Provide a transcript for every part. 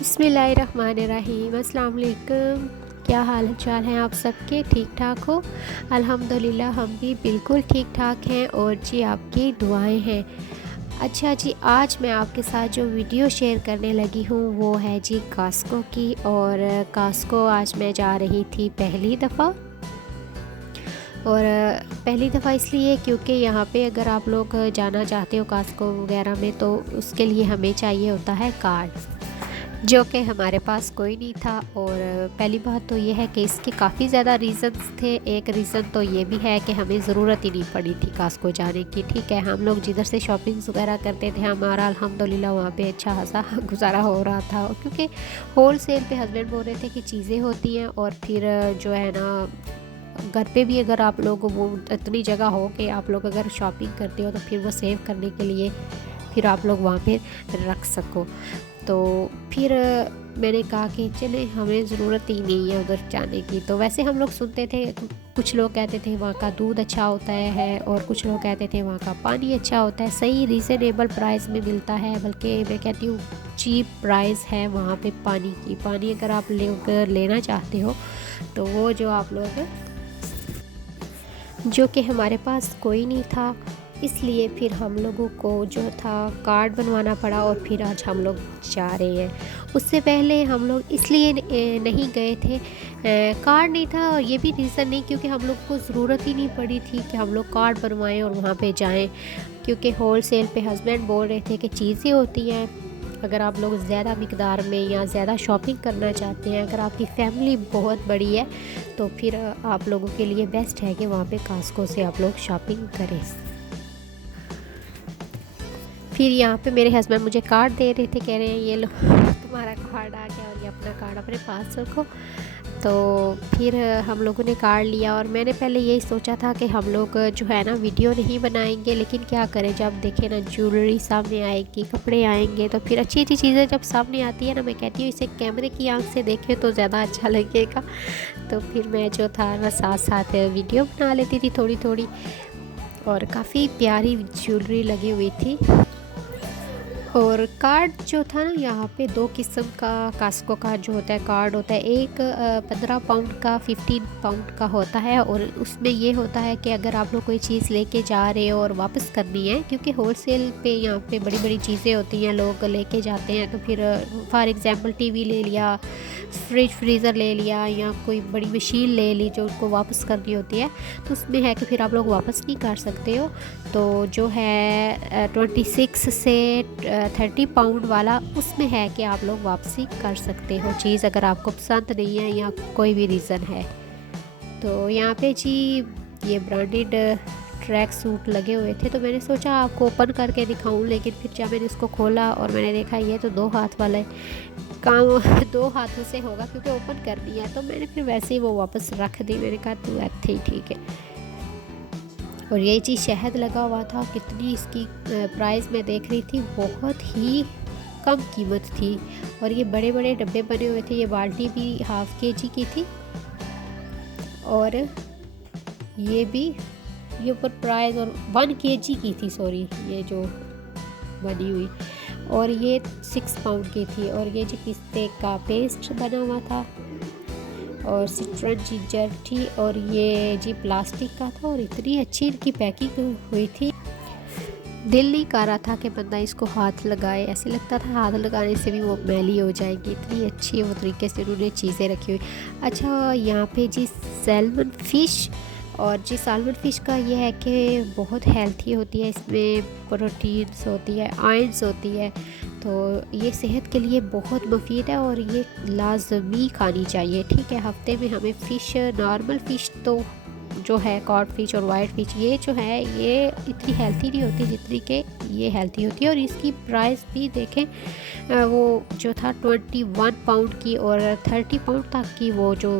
बिस्मिल्लाहिर्रहमानिर्रहीम। अस्सलाम वालेकुम। क्या हाल चाल हैं आप सबके? ठीक ठाक हो? अल्हम्दुलिल्लाह हम भी बिल्कुल ठीक ठाक हैं और जी आपकी दुआएं हैं। अच्छा जी, आज मैं आपके साथ जो वीडियो शेयर करने लगी हूँ वो है जी कास्को की। और कास्को आज मैं जा रही थी पहली दफ़ा। और पहली दफ़ा इसलिए क्योंकि यहाँ पे अगर आप लोग जाना चाहते हो कास्को वगैरह में तो उसके लिए हमें चाहिए होता है कार्ड, जो कि हमारे पास कोई नहीं था। और पहली बात तो ये है कि इसके काफ़ी ज़्यादा रीज़न्स थे। एक रीज़न तो ये भी है कि हमें ज़रूरत ही नहीं पड़ी थी कास्को जाने की। ठीक है, हम लोग जिधर से शॉपिंग्स वगैरह करते थे हमारा अल्हम्दुलिल्लाह वहाँ पे अच्छा खासा गुजारा हो रहा था। और क्योंकि होल सेल पे हस्बैंड बोल रहे थे कि चीज़ें होती हैं और फिर जो है ना घर पे भी अगर आप लोग वो इतनी जगह हो कि आप लोग अगर शॉपिंग करते हो तो फिर वो सेव करने के लिए फिर आप लोग वहाँ पे रख सको। तो फिर मैंने कहा कि चले, हमें ज़रूरत ही नहीं है उधर जाने की। तो वैसे हम लोग सुनते थे, कुछ लोग कहते थे वहाँ का दूध अच्छा होता है और कुछ लोग कहते थे वहाँ का पानी अच्छा होता है, सही रीज़नेबल प्राइस में मिलता है। बल्कि मैं कहती हूँ चीप प्राइस है वहाँ पे पानी की। पानी अगर आप लेना चाहते हो तो वो जो कि हमारे पास कोई नहीं था, इसलिए फिर हम लोगों को जो था कार्ड बनवाना पड़ा और फिर आज हम लोग जा रहे हैं। उससे पहले हम लोग इसलिए नहीं गए थे, कार्ड नहीं था और ये भी रीज़न नहीं क्योंकि हम लोग को ज़रूरत ही नहीं पड़ी थी कि हम लोग कार्ड बनवाएं और वहाँ पे जाएं। क्योंकि होल सेल पे हस्बैंड बोल रहे थे कि चीज़ें होती हैं, अगर आप लोग ज़्यादा मिकदार में या ज़्यादा शॉपिंग करना चाहते हैं, अगर आपकी फ़ैमिली बहुत बड़ी है तो फिर आप लोगों के लिए बेस्ट है कि वहाँ पे कास्को से आप लोग शॉपिंग करें। फिर यहाँ पे मेरे हस्बैंड मुझे कार्ड दे रहे थे, कह रहे हैं ये लो तुम्हारा कार्ड आ गया और ये अपना कार्ड अपने पास रखो। तो फिर हम लोगों ने कार्ड लिया और मैंने पहले यही सोचा था कि हम लोग जो है ना वीडियो नहीं बनाएंगे, लेकिन क्या करें, जब देखें ना ज्वेलरी सामने आएगी, कपड़े आएंगे तो फिर अच्छी अच्छी चीज़ें जब सामने आती है ना, मैं कहती हूँ इसे कैमरे की आंख से देखें तो ज़्यादा अच्छा लगेगा। तो फिर मैं जो था ना साथ साथ वीडियो बना लेती थी थोड़ी थोड़ी। और काफ़ी प्यारी ज्वेलरी लगी हुई थी। और कार्ड जो था ना, यहाँ पे दो किस्म का कास्को का जो होता है कार्ड होता है। एक 15 पाउंड का, 15 पाउंड का होता है। और उसमें ये होता है कि अगर आप लोग कोई चीज़ लेके जा रहे हो और वापस करनी है, क्योंकि होल सेल पे यहाँ पे बड़ी बड़ी चीज़ें होती हैं, लोग लेके जाते हैं। तो फिर फॉर एग्ज़ाम्पल टीवी ले लिया, फ्रीज़र ले लिया या कोई बड़ी मशीन ले ली जो उनको वापस करनी होती है, तो उसमें है कि फिर आप लोग वापस नहीं कर सकते हो। तो जो है 26 से 30 पाउंड वाला, उसमें है कि आप लोग वापसी कर सकते हो चीज़ अगर आपको पसंद नहीं है या कोई भी रीज़न है। तो यहाँ पे जी ये ब्रांडेड ट्रैक सूट लगे हुए थे, तो मैंने सोचा आपको ओपन करके दिखाऊं। लेकिन फिर जब मैंने इसको खोला और मैंने देखा ये तो 2 हाथ वाला काम 2 हाथों से होगा क्योंकि ओपन करनी है, तो मैंने फिर वैसे ही वो वापस रख दी। मैंने कहा तू ऐसे ही ठीक है। और ये चीज़ शहद लगा हुआ था, कितनी इसकी प्राइस मैं देख रही थी, बहुत ही कम कीमत थी। और ये बड़े बड़े डब्बे बने हुए थे। ये बाल्टी भी ½ kg की थी और ये ऊपर प्राइस और 1 kg की थी, सॉरी, ये जो बनी हुई। और ये 6 पाउंड की थी। और ये जो पिस्ते का पेस्ट बना हुआ था और सिट्रन जिंजर थी। और ये जी प्लास्टिक का था और इतनी अच्छी इनकी पैकिंग हुई थी, दिल नहीं कर रहा था कि बंदा इसको हाथ लगाए। ऐसे लगता था हाथ लगाने से भी वो मैली हो जाएगी, इतनी अच्छी वो तरीके से उन्होंने चीज़ें रखी हुई। अच्छा, यहाँ पे जी सैल्मन फ़िश, और जी साल्मन फ़िश का ये है कि बहुत हेल्थी होती है, इसमें प्रोटीन्स होती है, आयरन्स होती है, तो ये सेहत के लिए बहुत मुफीद है और ये लाजमी खानी चाहिए। ठीक है, हफ्ते में हमें फ़िश, नॉर्मल फ़िश तो जो है कॉड फिश और वाइट फ़िश, ये जो है ये इतनी हेल्थी नहीं होती जितनी कि ये हेल्थी होती है। और इसकी प्राइस भी देखें, वो जो था 21 पाउंड की और 30 पाउंड तक की, वो जो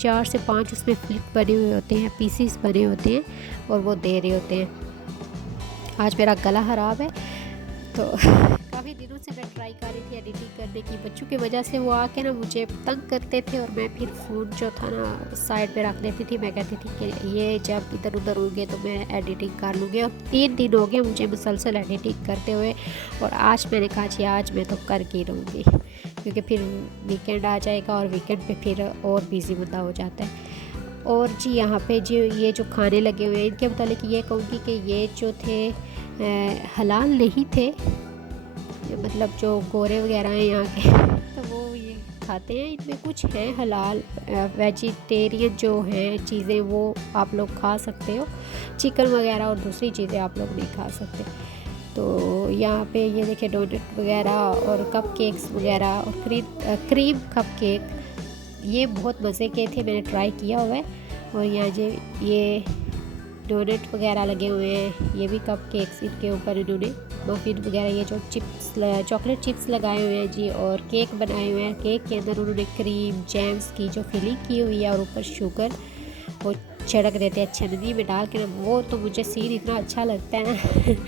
4 से 5 उसमें फ्लिप बने हुए होते हैं, पीसीस बने होते हैं और वो दे रहे होते हैं। आज मेरा गला ख़राब है तो काफ़ी दिनों से मैं ट्राई कर रही थी एडिटिंग करने की। बच्चों की वजह से वो आके ना मुझे तंग करते थे और मैं फिर फ़ोन जो था ना साइड पे रख देती थी। मैं कहती थी कि ये जब इधर उधर होंगे तो मैं एडिटिंग कर लूँगी। और 3 दिन हो गए मुझे मुसलसल एडिटिंग करते हुए और आज मैंने कहा जी आज मैं तो कर के रहूँगी। क्योंकि फिर वीकेंड आ जाएगा और वीकेंड पे फिर और बिज़ी बंदा हो जाता है। और जी यहाँ पे जी ये जो खाने लगे हुए हैं इनके मुतालिक ये कहूँगी कि ये जो थे हलाल नहीं थे, मतलब जो गोरे वगैरह हैं यहाँ के तो वो ये खाते हैं। इनमें कुछ हैं हलाल वेजिटेरियन जो हैं चीज़ें वो आप लोग खा सकते हो, चिकन वगैरह और दूसरी चीज़ें आप लोग नहीं खा सकते। तो यहाँ पे ये देखिए डोनट वगैरह और कप केक्स वगैरह और क्रीम कप केक, ये बहुत मज़े के थे, मैंने ट्राई किया हुआ है। और यहाँ जो ये डोनट वगैरह लगे हुए हैं, ये भी कप केक्स, इनके ऊपर इन्होंने मफिन वगैरह ये जो चिप्स चॉकलेट चिप्स लगाए हुए हैं जी, और केक बनाए हुए हैं। केक के अंदर उन्होंने क्रीम जैम्स की जो फिलिंग की हुई है और ऊपर शुगर वो छिड़क देते हैं छन्नी में डाल के ना, वो तो मुझे सीन इतना अच्छा लगता है ना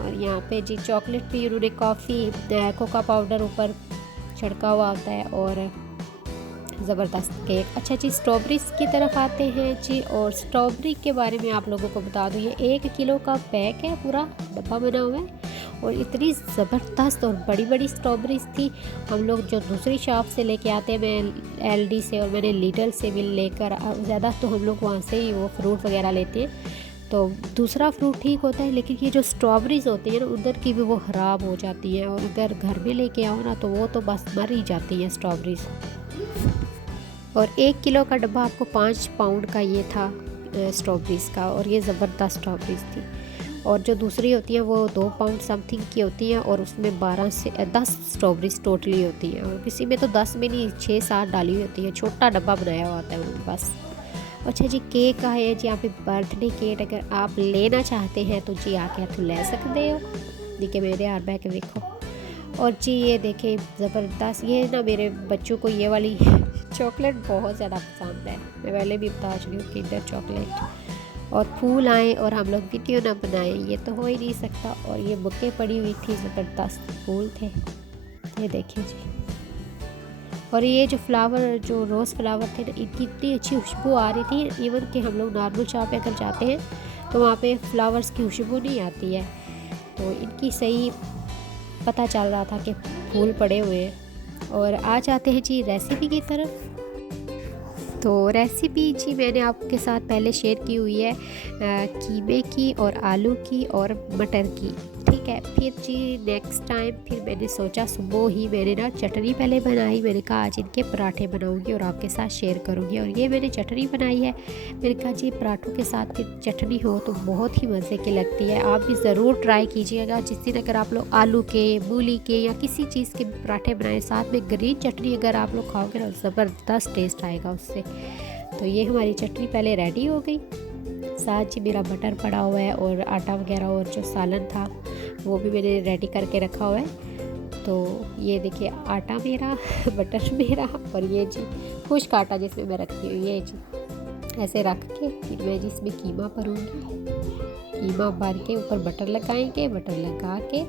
और यहाँ पे जी चॉकलेट भी उन्होंने कॉफ़ी कोका पाउडर ऊपर छिड़का हुआ होता है और ज़बरदस्त केक। अच्छा जी स्ट्रॉबेरीज़ की तरफ आते हैं जी, और स्ट्रॉबेरी के बारे में आप लोगों को बता दूँ, ये 1 किलो का पैक है, पूरा डब्बा बना हुआ है और इतनी ज़बरदस्त और बड़ी बड़ी स्ट्रॉबेरीज़ थी। हम लोग जो दूसरी शॉप से लेके आते हैं, मैं LD से और मैंने लिटल से भी लेकर, ज़्यादा तो हम लोग वहाँ से ही वो फ्रूट वगैरह लेते हैं, तो दूसरा फ्रूट ठीक होता है, लेकिन ये जो स्ट्रॉबेरीज़ होती हैं ना उधर की भी वो ख़राब हो जाती हैं, और अगर घर में लेके आओ ना तो वो तो बस मर ही जाती हैं स्ट्रॉबेरीज़। और 1 किलो का डब्बा आपको 5 पाउंड का ये था स्ट्रॉबेरीज़ का, और ये ज़बरदस्त स्ट्रॉबेरीज़ थी। और जो दूसरी होती हैं वो 2 पाउंड समथिंग की होती हैं और उसमें 12 से 10 स्ट्रॉबेरीज़ टोटली होती हैं, और किसी में तो 10 में नहीं 6-7 डाली हुई होती है, छोटा डब्बा बनाया हुआ होता है उन्होंने बस। अच्छा जी केक का है जी, यहाँ पे बर्थडे केक अगर आप लेना चाहते हैं तो जी आके आप ले सकते हो। देखिए मेरे हाथ बैग देखो, और जी ये देखें ज़बरदस्त, ये ना मेरे बच्चों को ये वाली चॉकलेट बहुत ज़्यादा पसंद है, मैं पहले भी बता चुकी हूँ किंडर चॉकलेट। और फूल आए और हम लोग वीडियो ना बनाएं, ये तो हो ही नहीं सकता। और ये बुके पड़ी हुई थी, ज़बरदस्त फूल थे, ये देखिए जी। और ये जो फ्लावर, जो रोज़ फ्लावर थे ना, इनकी इतनी अच्छी खुशबू आ रही थी, इवन कि हम लोग नॉर्मल शॉप पे अगर जाते हैं तो वहाँ पे फ्लावर्स की खुशबू नहीं आती है, तो इनकी सही पता चल रहा था कि फूल पड़े हुए हैं। और आ जाते हैं जी रेसिपी की तरफ। तो रेसिपी जी मैंने आपके साथ पहले शेयर की हुई है कीमे की और आलू की और मटर की, ठीक है। फिर जी नेक्स्ट टाइम फिर मैंने सोचा सुबह ही मैंने ना चटनी पहले बनाई, मैंने कहा आज इनके पराठे बनाऊंगी और आपके साथ शेयर करूंगी। और ये मैंने चटनी बनाई है, मैंने कहा जी पराठों के साथ फिर चटनी हो तो बहुत ही मज़े की लगती है, आप भी ज़रूर ट्राई कीजिएगा। जिस दिन अगर आप लोग आलू के, मूली के या किसी चीज़ के पराठे बनाए, साथ में ग्रीन चटनी अगर आप लोग खाओगे ना, ज़बरदस्त टेस्ट आएगा उससे। तो ये हमारी चटनी पहले रेडी हो गई, साथ जी मेरा बटर पड़ा हुआ है और आटा वगैरह और जो सालन था वो भी मैंने रेडी करके रखा हुआ है। तो ये देखिए आटा मेरा बटर मेरा, और ये जी खुश्क आटा जिसमें मैं रखती हूँ, ये जी ऐसे रख के फिर मैं जी इसमें कीमा भरूँगी, कीमा भर के ऊपर बटर लगाएंगे, बटर लगा के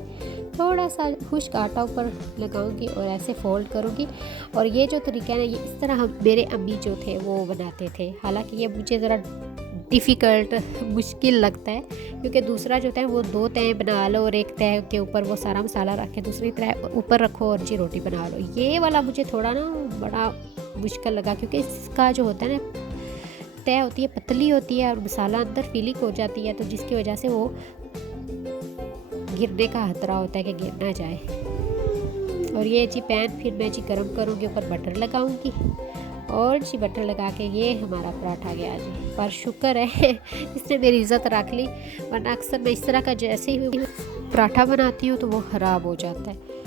थोड़ा सा खुश्क आटा ऊपर लगाऊंगी और ऐसे फोल्ड करूँगी। और ये जो तरीका है ना, ये इस तरह हम मेरे अम्मी जो थे वो बनाते थे, हालांकि ये मुझे ज़रा डिफ़िकल्ट मुश्किल लगता है, क्योंकि दूसरा जो है वो 2 तय बना लो और एक तय के ऊपर वो सारा मसाला रख के दूसरी तय ऊपर रखो और जी रोटी बना लो। ये वाला मुझे थोड़ा ना बड़ा मुश्किल लगा, क्योंकि इसका जो होता है ना तय होती है, पतली होती है और मसाला अंदर फीलिंग हो जाती है, तो जिसकी वजह से वो गिरने का खतरा होता है कि गिर ना जाए। और ये जी पैन फिर मैं जी गर्म करूँगी, ऊपर बटर लगाऊँगी और जी बटर लगा के ये हमारा पराठा गया जी। पर शुक्र है इसने मेरी इज़्ज़त रख ली, वरना अक्सर मैं इस तरह का जैसे ही पराठा बनाती हूँ तो वो ख़राब हो जाता है।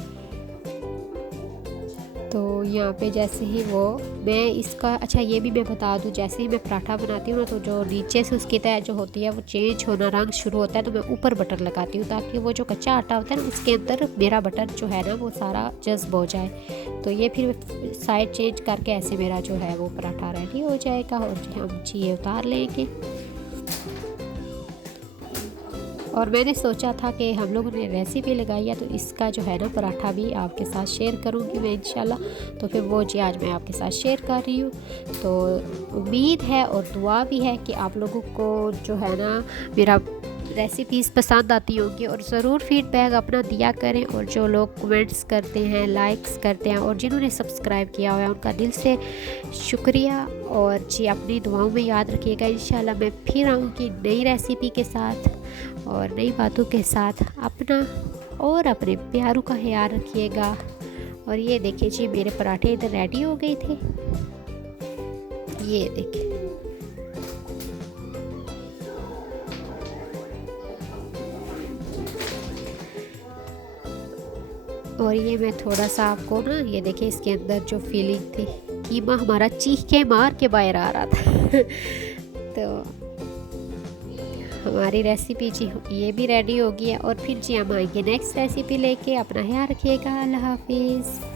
तो यहाँ पे जैसे ही वो मैं इसका, अच्छा ये भी मैं बता दूँ, जैसे ही मैं पराठा बनाती हूँ ना तो जो नीचे से उसकी तय जो होती है वो चेंज होना, रंग शुरू होता है, तो मैं ऊपर बटर लगाती हूँ ताकि वो जो कच्चा आटा होता है ना उसके अंदर मेरा बटर जो है ना वो सारा जज्ब हो जाए। तो ये फिर साइड चेंज करके ऐसे मेरा जो है वो पराठा रेडी हो जाएगा और हम ये उतार लेंगे। और मैंने सोचा था कि हम लोगों ने रेसिपी लगाई है तो इसका जो है ना पराठा भी आपके साथ शेयर करूँगी मैं इंशाल्लाह। तो फिर वो जी आज मैं आपके साथ शेयर कर रही हूँ। तो उम्मीद है और दुआ भी है कि आप लोगों को जो है ना मेरा रेसिपीज़ पसंद आती होंगी और ज़रूर फीडबैक अपना दिया करें। और जो लोग कमेंट्स करते हैं, लाइक्स करते हैं और जिन्होंने सब्सक्राइब किया हुआ है उनका दिल से शुक्रिया। और जी अपनी दुआओं में याद रखिएगा। इंशाल्लाह मैं फिर आऊँगी नई रेसिपी के साथ और नई बातों के साथ। अपना और अपने प्यारों का ख्याल रखिएगा। और ये देखिए जी मेरे पराठे इधर रेडी हो गए थे, ये देखिए। और ये मैं थोड़ा सा आपको ना ये देखिए इसके अंदर जो फीलिंग थी, कीमा हमारा चीख के मार के बाहर आ रहा था तो हमारी रेसिपी जी ये भी रेडी हो गई है। और फिर जी हम आएंगे नेक्स्ट रेसिपी लेके। अपना ख्याल रखिएगा। अल्लाह हाफिज़।